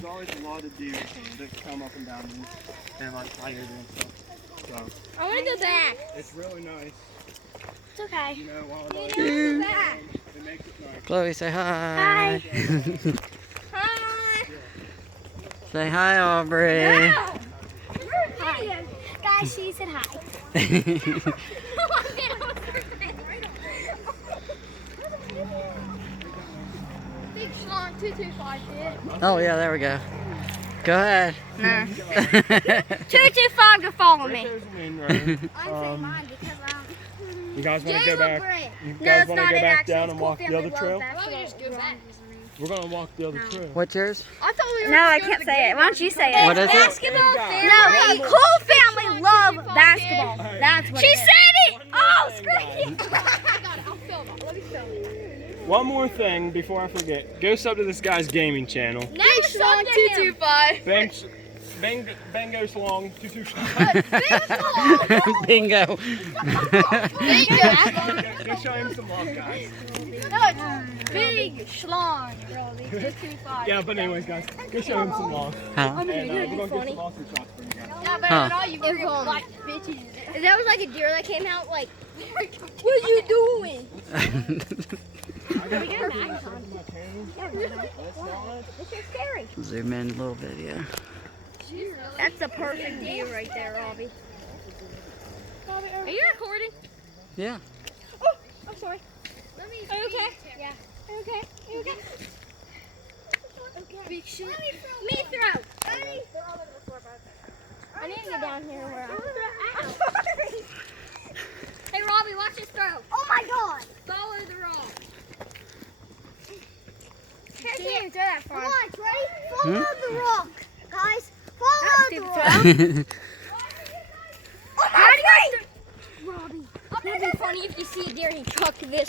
there's always a lot of deer that come up and down these and like tired and stuff. So I want to go back. it's really nice. It's okay. You know, while You it's know, go back. it makes it nice. Chloe, say hi. Hi. Hi. Say hi, Aubrey. Hi. Guys, she said hi. Big Schlong 225 did. Oh, yeah, there we go. Go ahead. No. 225 to follow me. There's wind right. I'm saying mine because You guys want to go back? You No, guys it's want to not go an back actual down and school walk the family other love trail? basketball. We're gonna walk the other trail. What's yours? I thought we were No, I can't say it. Why don't you say it? What is it? Basketball family. No, cool family love basketball. That's what She it is. said it! One Oh, more screw thing, you! I got it. I'll film it. Let me film it. One more thing before I forget. Go sub to this guy's gaming channel. Never Schlong 225. Bango Slong 225. Bingo. Go show him some love, guys. Big Schlong, Robbie. 225. Yeah, but anyways, guys, go show him some love. Huh? And we're gonna get some awesome shots for you guys. Yeah, but Huh. all you freaking black bitches. That was like a deer that came out like, what you doing? It's so scary. Zoom in a little video. That's a perfect deer right there, Robbie. Are you recording? Yeah. Oh, I'm sorry. Are you okay? Yeah. Are you okay? Are you okay? Big shit. Me throw. I need to get down here where Hey, Robbie, watch this throw. Oh my God! Follow the rock. Can't even throw that far. Come on, ready? Follow the rock. Guys, follow the rock. Oh my God! Robbie, it'd be funny if you see a deer and he chucked this.